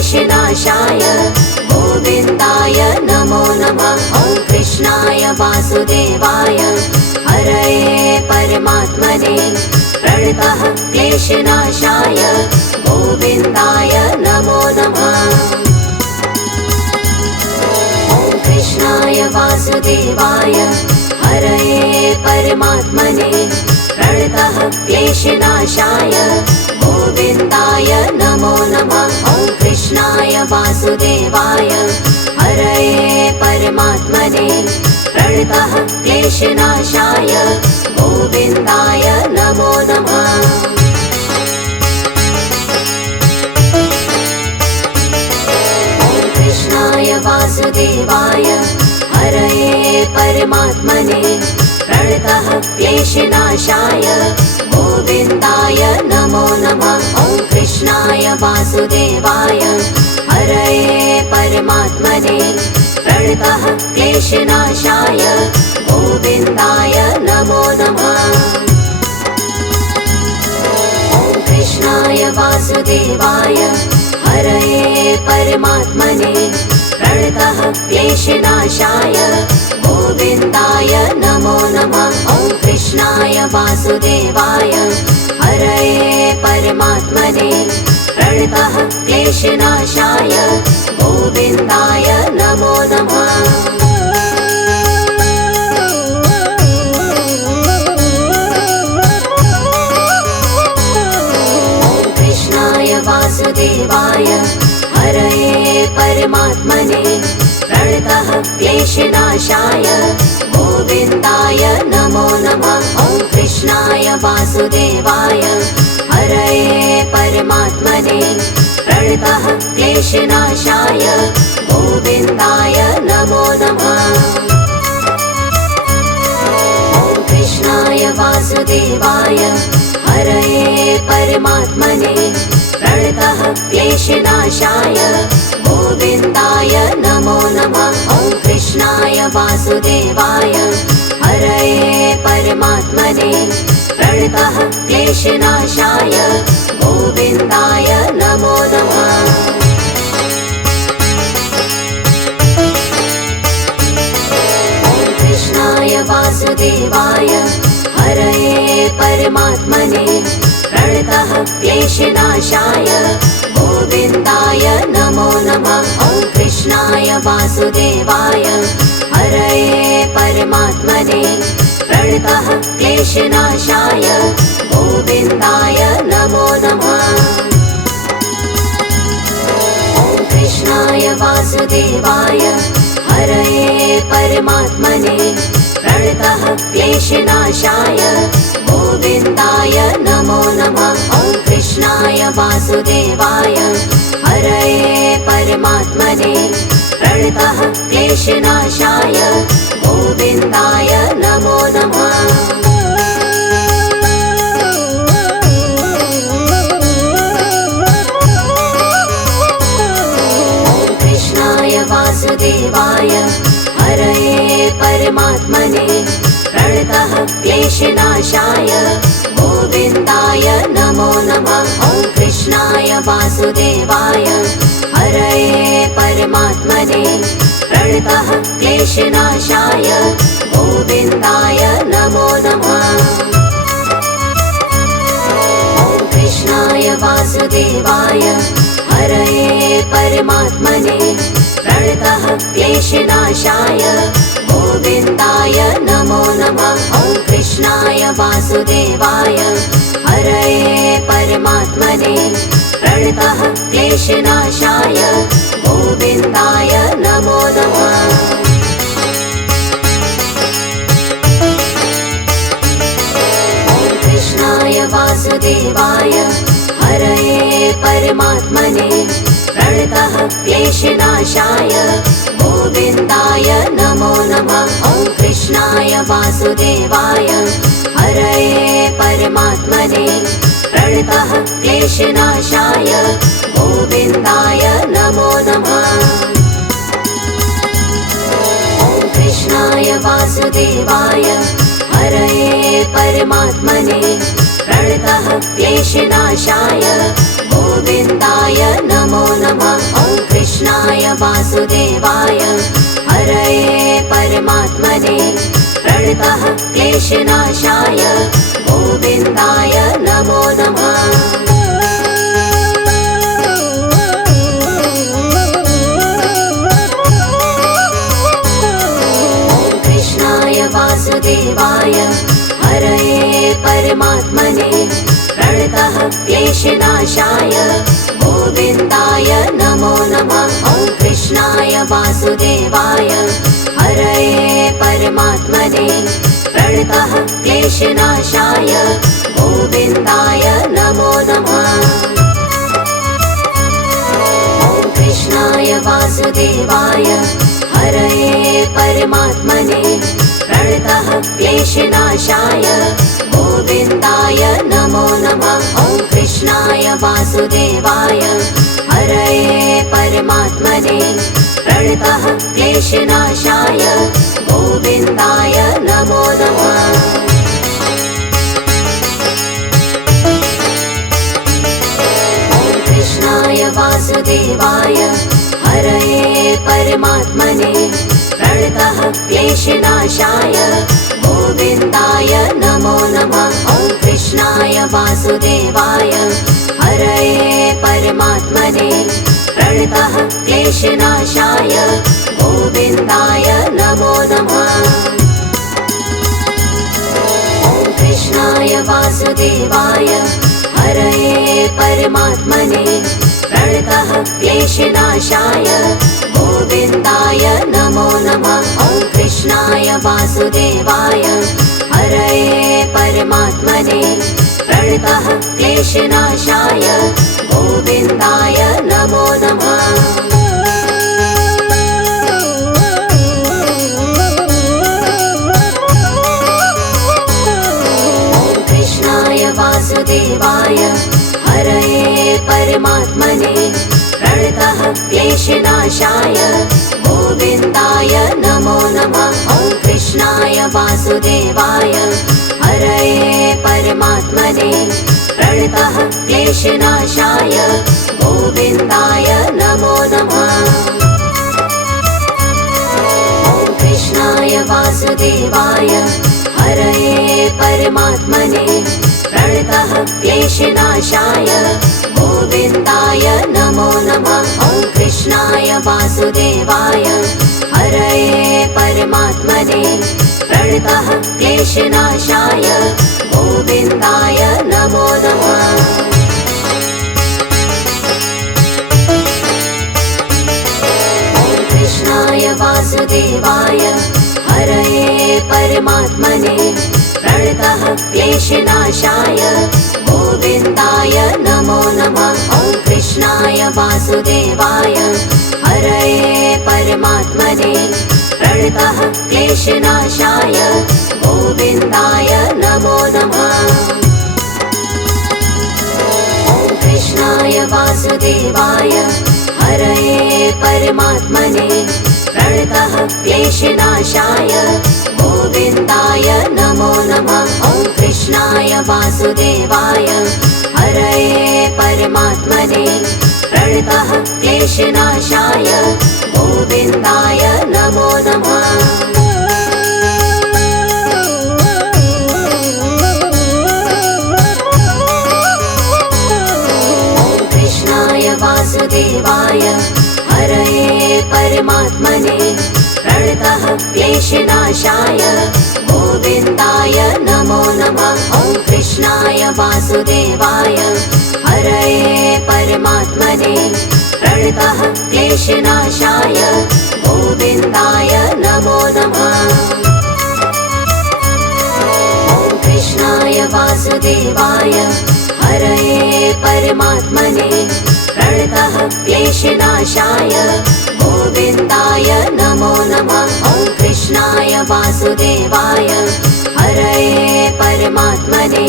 क्लेशनाशाय गोविन्दाय नमो नमः। ॐ कृष्णाय वासुदेवाय हरये परमात्मने प्रणतः क्लेशनाशाय गोविन्दाय नमो नमः। ॐ कृष्णाय वासुदेवाय हरये परमात्मने प्रणतः क्लेशनाशाय गोविन्दाय नमो नमः। ॐ कृष्णाय वासुदेवाय हरये परमात्मने प्रणतः क्लेशनाशाय गोविन्दाय नमो नमः। ॐ कृष्णाय वासुदेवाय हरये परमात्मने प्रणतः क्लेशनाशाय गोविन्दाय नमो नमः। ॐ कृष्णाय वासुदेवाय हरये परमात्मने प्रणतः क्लेशनाशाय गोविन्दाय नमो नमः। ॐ कृष्णाय वासुदेवाय हरये परमात्मने प्रणतः क्लेशनाशाय गोविन्दाय नमो नमः। ॐ कृष्णाय वासुदेवाय हरये परमात्मने प्रणतः क्लेशनाशाय गोविन्दाय नमो नमः। ॐ कृष्णाय वासुदेवाय हरये परमात्मने प्रणतः क्लेशनाशाय गोविन्दाय नमो नमः। ॐ कृष्णाय वासुदेवाय हरये परमात्मने प्रणतः क्लेशनाशाय गोविन्दाय नमो नमः। ॐ कृष्णाय वासुदेवाय हरये परमात्मने प्रणतः क्लेशनाशाय गोविन्दाय नमो नमः। ॐ कृष्णाय वासुदेवाय हरये परमात्मने प्रणतः क्लेशनाशाय गोविन्दाय नमो नमः। ॐ कृष्णाय वासुदेवाय हरये परमात्मने प्रणतः क्लेशनाशाय गोविन्दाय नमो नमः। ॐ कृष्णाय वासुदेवाय हरये परमात्मने प्रणतः क्लेशनाशाय गोविन्दाय नमो नमः। ॐ कृष्णाय वासुदेवाय हरये परमात्मने प्रणतः क्लेशनाशाय गोविन्दाय नमो नमः। ॐ कृष्णाय वासुदेवाय हरये परमात्मने प्रणतः क्लेशनाशाय गोविन्दाय नमो नमः। ॐ कृष्णाय वासुदेवाय हरये परमात्मने प्रणतः क्लेशनाशाय गोविन्दाय नमो नमः। ॐ कृष्णाय वासुदेवाय हरये परमात्मने प्रणतः क्लेशनाशाय गोविन्दाय नमो नमः। ॐ कृष्णाय वासुदेवाय हरये परमात्मने प्रणतः क्लेशनाशाय गोविन्दाय नमो नमः। ॐ कृष्णाय वासुदेवाय हरये परमात्मने प्रणतः क्लेशनाशाय गोविन्दाय नमो नमः। ॐ कृष्णाय वासुदेवाय हरये परमात्मने प्रणतः क्लेशनाशाय गोविन्दाय नमो नमः। ॐ कृष्णाय वासुदेवाय हरये परमात्मने प्रणतः क्लेशनाशाय गोविन्दाय नमो नमः। ॐ कृष्णाय वासुदेवाय हरये परमात्मने प्रणतः क्लेशनाशाय गोविन्दाय नमो नमः। वासुदेवाय हरये परमात्मने प्रणतः क्लेशनाशाय गोविन्दाय नमो नमः। वासुदेवाय हरये परमात्मने प्रणतः क्लेशनाशाय गोविन्दाय नमो नमः। ॐ कृष्णाय वासुदेवाय हरये परमात्मने प्रणतः क्लेशनाशाय गोविन्दाय नमो नमः। ॐ कृष्णाय वासुदेवाय हरये परमात्मने प्रणतः क्लेशनाशाय गोविन्दाय नमो नमः। ॐ कृष्णाय वासुदेवाय हरये परमात्मने प्रणतः क्लेशनाशाय गोविन्दाय नमो नमः। ॐ कृष्णाय वासुदेवाय हरये परमात्मने प्रणतः क्लेशनाशाय गोविन्दाय नमो नमः। ॐ कृष्णाय वासुदेवाय हरये परमात्मने प्रणतः क्लेशनाशाय गोविन्दाय नमो नमः। ॐ कृष्णाय वासुदेवाय हरये परमात्मने प्रणतः क्लेशनाशाय गोविन्दाय नमो नमः। ॐ कृष्णाय वासुदेवाय हरये परमात्मने प्रणतः क्लेशनाशाय गोविन्दाय नमो नमः। ॐ कृष्णाय वासुदेवाय हरये परमात्मने प्रणतः क्लेशनाशाय गोविन्दाय नमो नमः। ॐ कृष्णाय वासुदेवाय हरये परमात्मने प्रणतः क्लेशनाशाय गोविन्दाय नमो नमः। ॐ कृष्णाय वासुदेवाय हरये परमात्मने प्रणतः क्लेशनाशाय गोविन्दाय नमो नमः। ॐ कृष्णाय वासुदेवाय हरये परमात्मने प्रणतः क्लेशनाशाय गोविन्दाय नमो नमः। ॐ कृष्णाय वासुदेवाय हरये परमात्मने प्रणतः क्लेशनाशाय गोविन्दाय नमो नमः। ॐ कृष्णाय वासुदेवाय हरये परमात्मने प्रणतः क्लेशनाशाय गोविन्दाय नमो नमः। ॐ कृष्णाय वासुदेवाय हरये परमात्मने प्रणतः क्लेशनाशाय गोविन्दाय नमो नमः। ॐ कृष्णाय वासुदेवाय हरये परमात्मने प्रणतः क्लेशनाशाय गोविन्दाय नमो नमः। ॐ कृष्णाय वासुदेवाय हरये परमात्मने प्रणतः क्लेशनाशाय गोविन्दाय नमो नमः। ॐ कृष्णाय वासुदेवाय हरये परमात्मने प्रणतः क्लेशनाशाय गोविन्दाय नमो नमः। ॐ कृष्णाय वासुदेवाय हरये परमात्मने प्रणतः क्लेशनाशाय गोविन्दाय नमो नमः। ॐ कृष्णाय वासुदेवाय हरये परमात्मने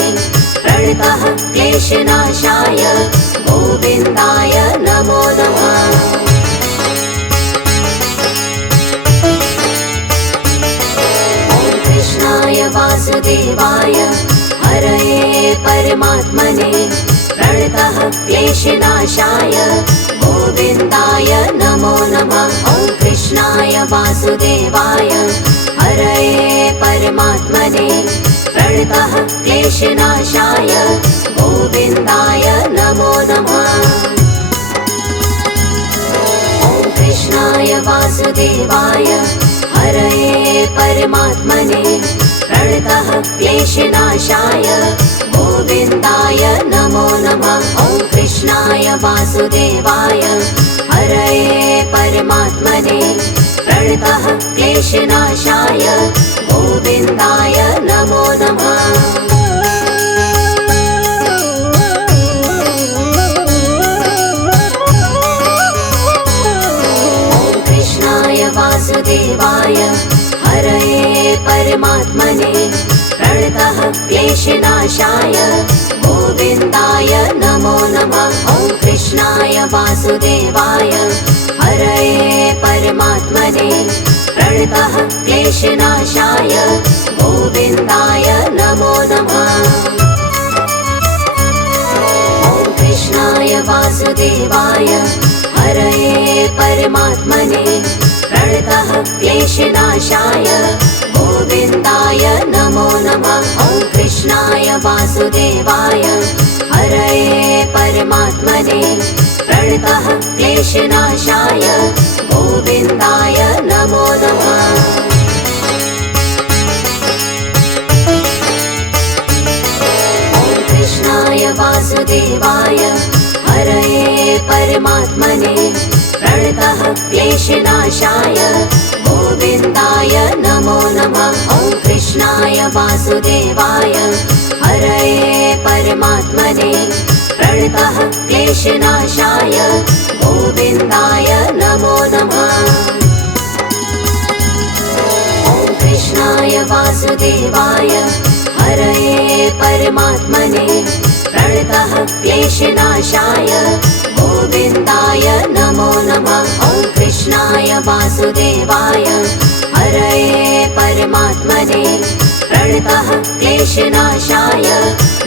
प्रणतः क्लेशनाशाय गोविन्दाय नमो नमः। ॐ कृष्णाय वासुदेवाय हरये परमात्मने प्रणतः क्लेशनाशाय गोविन्दाय नमो नमः। ॐ वासुदेवाय हरये परमात्मने प्रणतः क्लेशनाशाय गोविन्दाय नमो नमः। ॐ कृष्णाय वासुदेवाय हरये परमात्मने प्रणतः क्लेशनाशाय गोविन्दाय नमो नमः। ॐ कृष्णाय वासुदेवाय हरये परमात्मने प्रणतः क्लेशनाशाय गोविन्दाय नमो नमः। ॐ कृष्णाय वासुदेवाय हरये परमात्मने प्रणतः क्लेशनाशाय गोविन्दाय नमो नमः। ॐ कृष्णाय वासुदेवाय हरये परमात्मने प्रणतः क्लेशनाशाय गोविन्दाय नमो नमः। ॐ कृष्णाय वासुदेवाय हरये परमात्मने प्रणतः क्लेशनाशाय गोविन्दाय नमो नमः। ॐ कृष्णाय वासुदेवाय हरये परमात्मने प्रणतः क्लेशनाशाय गोविन्दाय नमो नमः। ॐ कृष्णाय वासुदेवाय हरये परमात्मने प्रणतः क्लेशनाशाय गोविन्दाय नमो नमः। ॐ कृष्णाय वासुदेवाय हरये परमात्मने प्रणतः क्लेशनाशाय गोविन्दाय नमो नमः। ॐ कृष्णाय वासुदेवाय हरये परमात्मने प्रणतः क्लेशनाशाय गोविन्दाय नमो नमः। ॐ कृष्णाय वासुदेवाय हरये परमात्मने प्रणतः क्लेशनाशाय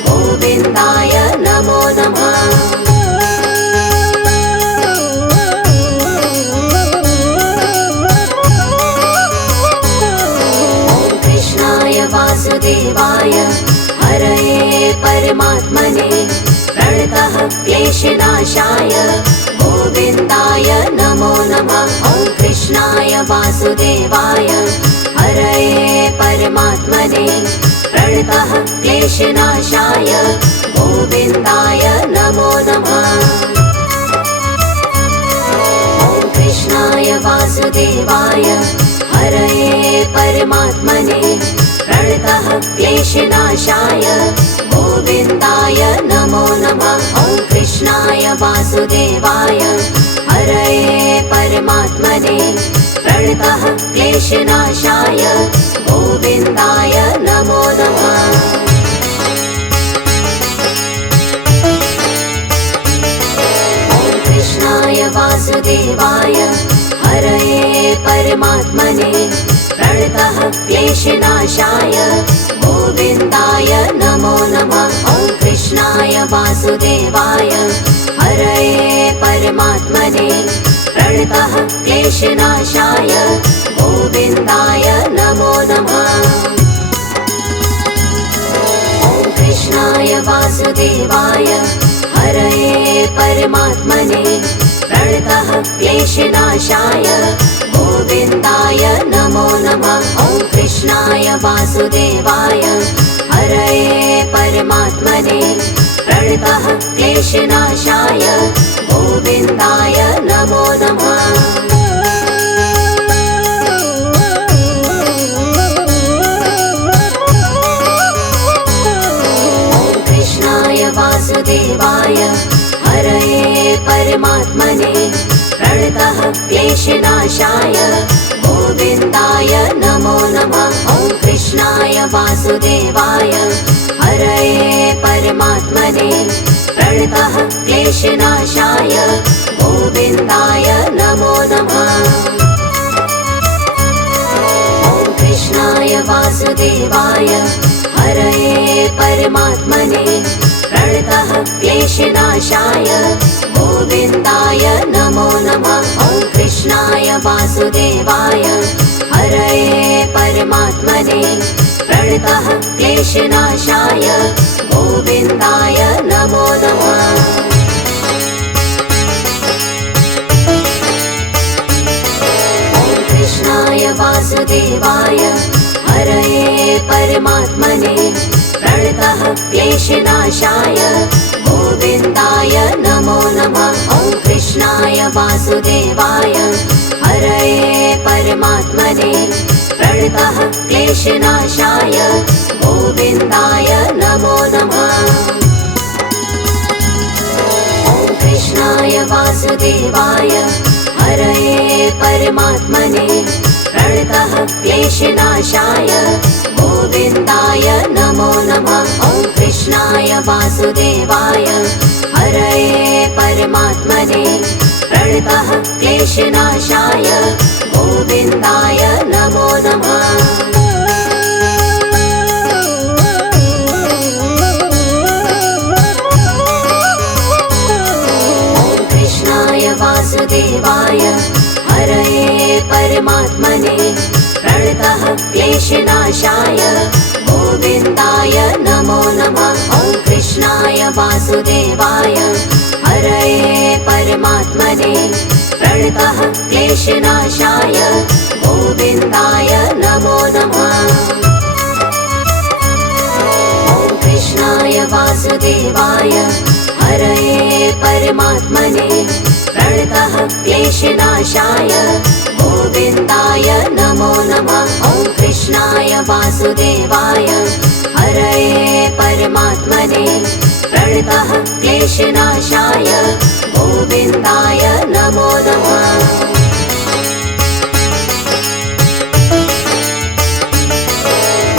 गोविन्दाय नमो नमः। ॐ कृष्णाय वासुदेवाय हरये परमात्मने प्रणतः क्लेशनाशाय गोविन्दाय नमो नमः। ॐ कृष्णाय वासुदेवाय हरये परमात्मने प्रणतः क्लेशनाशाय गोविन्दाय नमो नमः। ॐ कृष्णाय वासुदेवाय हरये परमात्मने प्रणतः क्लेशनाशाय गोविन्दाय नमो नमः। ॐ कृष्णाय वासुदेवाय हरये परमात्मने प्रणतः क्लेशनाशाय गोविन्दाय नमो नमः। ॐ कृष्णाय वासुदेवाय हरये परमात्मने प्रणतः क्लेशनाशाय गोविन्दाय नमो नमः। ॐ कृष्णाय वासुदेवाय हरये परमात्मने प्रणतः क्लेशनाशाय गोविन्दाय नमो नमः। ॐ कृष्णाय वासुदेवाय हरये परमात्मने प्रणतः क्लेशनाशाय गोविन्दाय नमो नमः। ॐ कृष्णाय वासुदेवाय हरये परमात्मने प्रणतः क्लेशनाशाय गोविन्दाय नमो नमः। ॐ कृष्णाय वासुदेवाय हरये परमात्मने प्रणतः क्लेशनाशाय गोविन्दाय नमो नमः। ॐ कृष्णाय वासुदेवाय हरये परमात्मने प्रणतः क्लेशनाशाय गोविन्दाय नमो नमः। ॐ कृष्णाय वासुदेवाय हरये परमात्मने प्रणतः क्लेशनाशाय गोविन्दाय नमो नमः। ॐ कृष्णाय वासुदेवाय वासुदेवाय हरये परमात्मने प्रणतः क्लेशनाशाय गोविन्दाय नमो नमः। कृष्णाय वासुदेवाय हरये परमात्मने प्रणतः क्लेशनाशाय गोविन्दाय नमो नमः। ॐ कृष्णाय वासुदेवाय हरये परमात्मने प्रणतः क्लेशनाशाय गोविन्दाय नमो नमः। ॐ कृष्णाय वासुदेवाय हरये परमात्मने प्रणतः क्लेशनाशाय गोविन्दाय नमो नमः। ॐ कृष्णाय वासुदेवाय हरये परमात्मने प्रणतः क्लेशनाशाय गोविन्दाय नमो नमः। वासुदेवाय हरये परमात्मने प्रणतः क्लेशनाशाय गोविन्दाय नमो नमः। ॐ कृष्णाय वासुदेवाय हरये परमात्मने प्रणतः क्लेशनाशाय गोविन्दाय नमो नमः। ॐ कृष्णाय वासुदेवाय हरये परमात्मने प्रणतः क्लेशनाशाय गोविन्दाय नमो नमः। ॐ कृष्णाय वासुदेवाय हरये परमात्मने प्रणतः क्लेशनाशाय गोविन्दाय नमो नमः।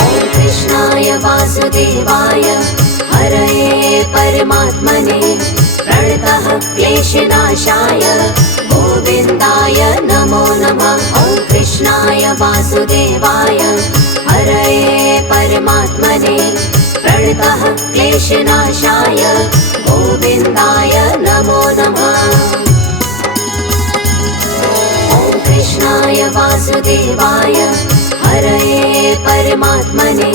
ॐ कृष्णाय वासुदेवाय हरये परमात्मने प्रणतः क्लेशनाशाय गोविन्दाय नमो नमः। ॐ कृष्णाय वासुदेवाय हरये परमात्मने प्रणतः क्लेशनाशाय गोविन्दाय नमो नमः। ॐ कृष्णाय वासुदेवाय हरये परमात्मने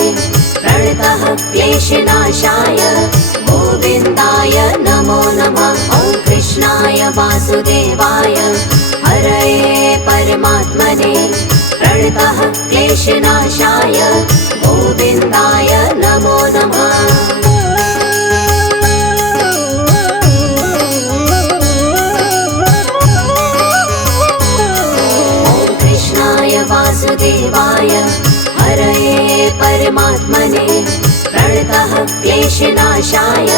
प्रणतः क्लेशनाशाय गोविन्दाय नमो नमः। ॐ कृष्णाय वासुदेवाय हरये परमात्मने प्रणतः क्लेशनाशाय गोविन्दाय नमो नमः। ॐ कृष्णाय वासुदेवाय हरये परमात्मने प्रणतः क्लेशनाशाय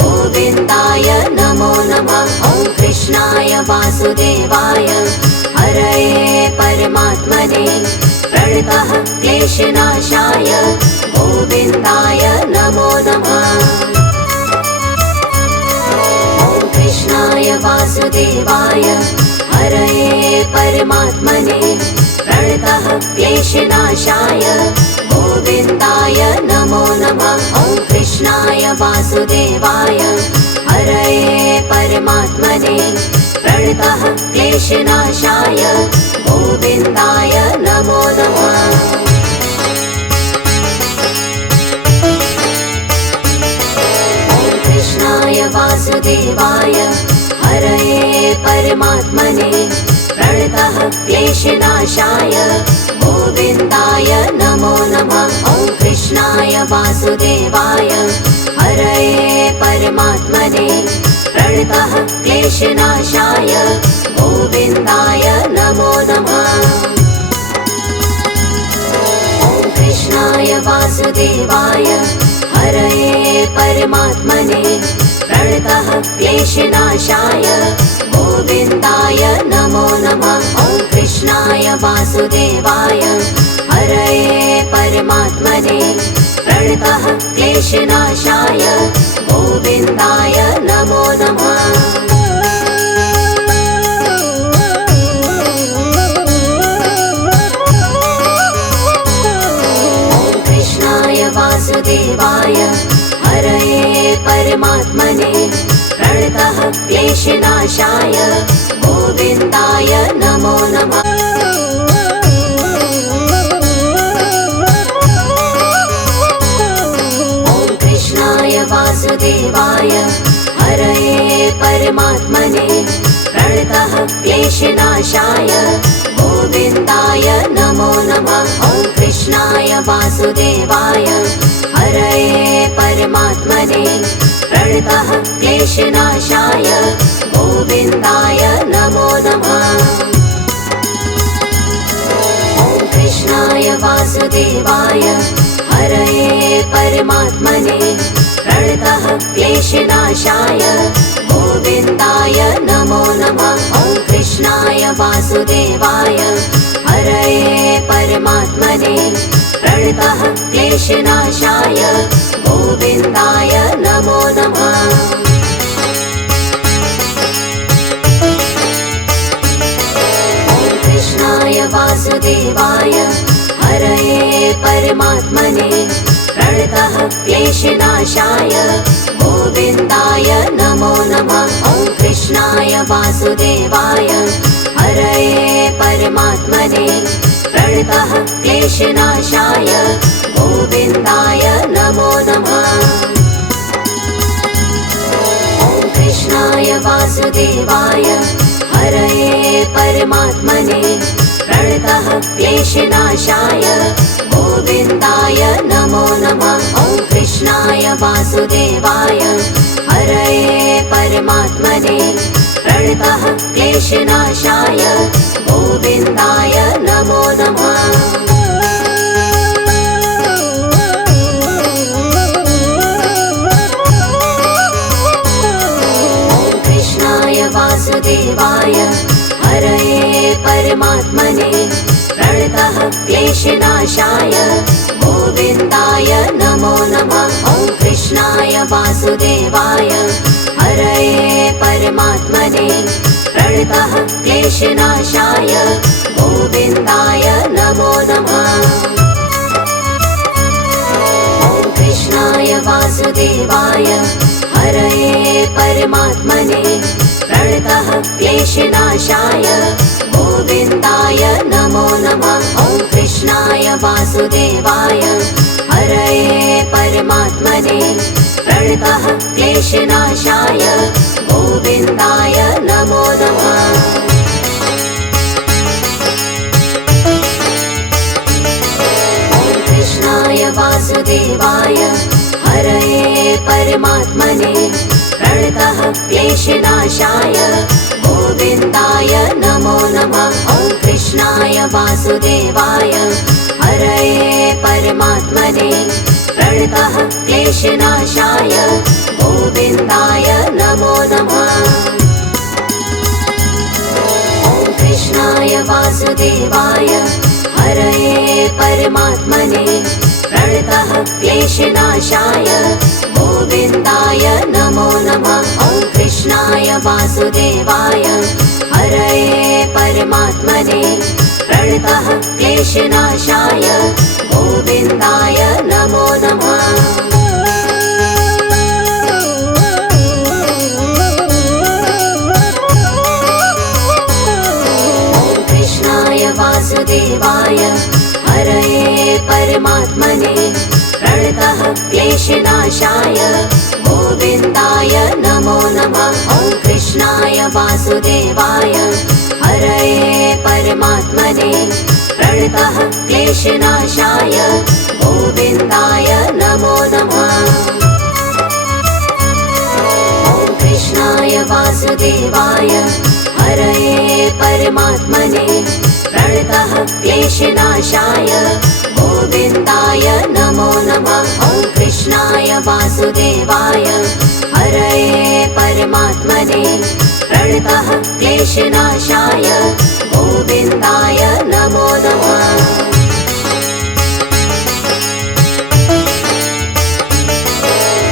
गोविन्दाय नमो नमः। ॐ कृष्णाय वासुदेवाय हरये परमात्मने प्रणतः क्लेशनाशाय गोविन्दाय नमो नमः। ॐ कृष्णाय वासुदेवाय हरये परमात्मने प्रणतः क्लेशनाशाय गोविन्दाय नमो नमः। ॐ कृष्णाय वासुदेवाय हरये परमात्मने प्रणतः क्लेशनाशाय गोविन्दाय नमो नमः। ॐ कृष्णाय वासुदेवाय हरये परमात्मने प्रणतः क्लेशनाशाय गोविन्दाय नमो नमः। ॐ कृष्णाय वासुदेवाय हरये परमात्मने प्रणतः क्लेशनाशाय गोविन्दाय नमो नमः। ॐ कृष्णाय वासुदेवाय हरये परमात्मने प्रणतः क्लेशनाशाय गोविन्दाय नमो नमः। ॐ कृष्णाय वासुदेवाय हरये परमात्मने प्रणतः क्लेशनाशाय गोविन्दाय नमो नमः। ॐ कृष्णाय वासुदेवाय हरये परमात्मने प्रणतः क्लेशनाशाय गोविन्दाय नमो नमः। परमात्मने प्रणतः क्लेशनाशाय गोविन्दाय नमो नमः। ॐ कृष्णाय वासुदेवाय हरये परमात्मने प्रणतः क्लेशनाशाय गोविन्दाय नमो नमः। ॐ कृष्णाय वासुदेवाय हरये परमात्मने प्रणतः क्लेशनाशाय गोविन्दाय नमो नमः। ॐ कृष्णाय वासुदेवाय हरये परमात्मने प्रणतः क्लेशनाशाय गोविन्दाय नमो नमः। ॐ कृष्णाय वासुदेवाय हरये परमात्मने प्रणतः क्लेशनाशाय गोविन्दाय नमो नमः। ॐ कृष्णाय वासुदेवाय हरये परमात्मने प्रणतः क्लेशनाशाय गोविन्दाय नमो नमः। ॐ कृष्णाय वासुदेवाय हरये परमात्मने प्रणतः क्लेशनाशाय गोविन्दाय नमो नमः। ॐ कृष्णाय वासुदेवाय हरये परमात्मने प्रणतः क्लेशनाशाय गोविन्दाय नमो नमः। ॐ कृष्णाय वासुदेवाय हरये परमात्मने प्रणतः क्लेशनाशाय गोविन्दाय नमो नमः। ॐ कृष्णाय वासुदेवाय हरये परमात्मने प्रणतः क्लेशनाशाय गोविन्दाय नमो नमः। ॐ कृष्णाय वासुदेवाय हरये परमात्मने प्रणतः क्लेशनाशाय गोविन्दाय नमो नमः। ॐ कृष्णाय वासुदेवाय हरये परमात्मने प्रणतः क्लेशनाशाय गोविन्दाय नमो नमः। ॐ कृष्णाय वासुदेवाय हरये परमात्मने प्रणतः क्लेशनाशाय गोविन्दाय नमो नमः। ॐ कृष्णाय वासुदेवाय हरये परमात्मने प्रणतः क्लेशनाशाय गोविन्दाय नमो नमः। ॐ कृष्णाय वासुदेवाय हरये परमात्मने प्रणतः क्लेशनाशाय गोविन्दाय नमो नमः। ॐ कृष्णाय वासुदेवाय हरये परमात्मने प्रणतः क्लेशनाशाय गोविन्दाय नमो नमः। ॐ कृष्णाय वासुदेवाय हरये परमात्मने प्रणतः क्लेशनाशाय गोविन्दाय नमो नमः। ॐ कृष्णाय वासुदेवाय हरये परमात्मने प्रणतः क्लेशनाशाय गोविन्दाय नमो नमः। ॐ कृष्णाय वासुदेवाय हरये परमात्मने प्रणतः क्लेशनाशाय गोविन्दाय नमो नमः। ॐ कृष्णाय वासुदेवाय हरये परमात्मने प्रणतः क्लेशनाशाय गोविन्दाय नमो नमः।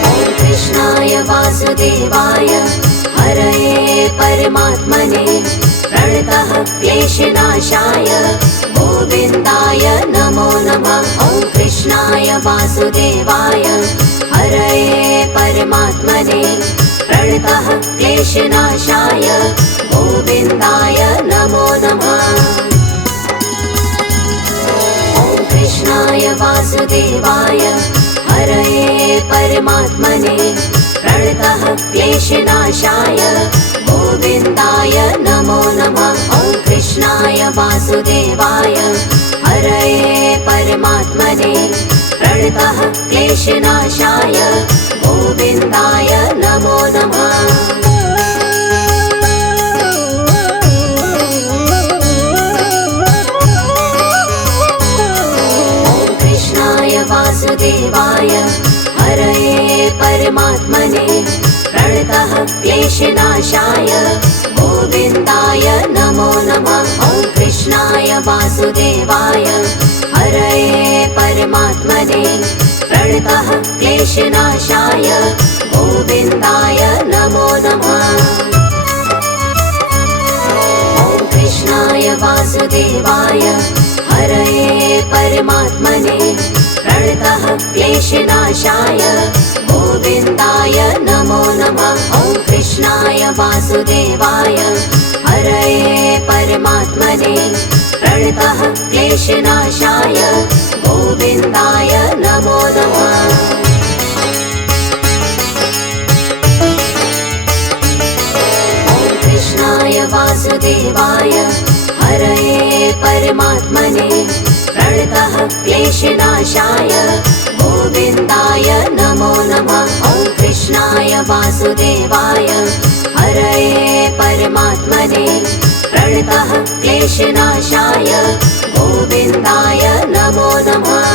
ॐ कृष्णाय वासुदेवाय हरये परमात्मने प्रणतः क्लेशनाशाय गोविन्दाय नमो नमः। ॐ कृष्णाय वासुदेवाय हरये परमात्मने प्रणतः क्लेशनाशाय गोविन्दाय नमो नमः। ॐ कृष्णाय वासुदेवाय हरये परमात्मने प्रणतः क्लेशनाशाय गोविन्दाय नमो नमः। ॐ कृष्णाय वासुदेवाय हरये परमात्मने प्रणतः क्लेशनाशाय गोविन्दाय नमो नमः। वासुदेवाय हरये परमात्मने प्रणतः क्लेशनाशाय गोविन्दाय नमो नमः। ॐ कृष्णाय वासुदेवाय हरये परमात्मने प्रणतः क्लेशनाशाय गोविन्दाय नमो नमः। ॐ कृष्णाय वासुदेवाय हरये परमात्मने प्रणतः क्लेशनाशाय गोविन्दाय नमो नमः। ॐ कृष्णाय वासुदेवाय हरये परमात्मने प्रणतः क्लेशनाशाय गोविन्दाय नमो नमः। ॐ कृष्णाय वासुदेवाय हरये परमात्मने प्रणतः क्लेशनाशाय गोविन्दाय नमो नमः। ॐ कृष्णाय वासुदेवाय हरये परमात्मने प्रणतः क्लेशनाशाय गोविन्दाय नमो नमः।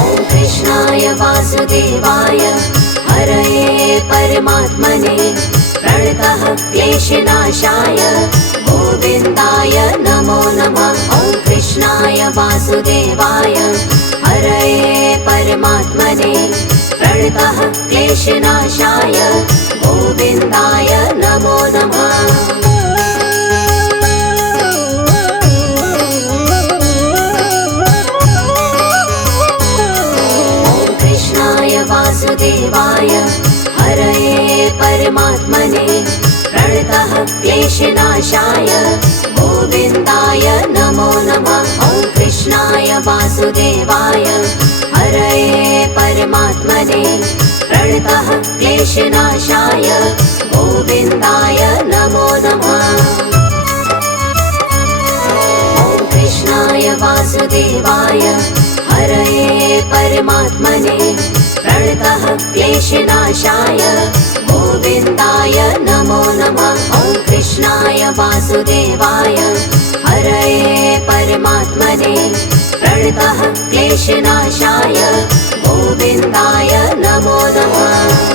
ॐ कृष्णाय वासुदेवाय हरये परमात्मने प्रणतः क्लेशनाशाय गोविन्दाय नमो नमः। ॐ कृष्णाय वासुदेवाय हरये परमात्मने प्रणतः क्लेशनाशाय गोविन्दाय नमो नमः। ॐ कृष्णाय वासुदेवाय हरये परमात्मने प्रणतः क्लेशनाशाय गोविन्दाय नमो नमः। ॐ कृष्णाय वासुदेवाय हरये परमात्मने प्रणतः क्लेशनाशाय गोविन्दाय नमो नमः। ॐ कृष्णाय वासुदेवाय हरये परमात्मने प्रणतः क्लेशनाशाय गोविन्दाय नमो नमः। ॐ कृष्णाय वासुदेवाय हरये परमात्मने प्रणतः क्लेशनाशाय गोविन्दाय नमो नमः।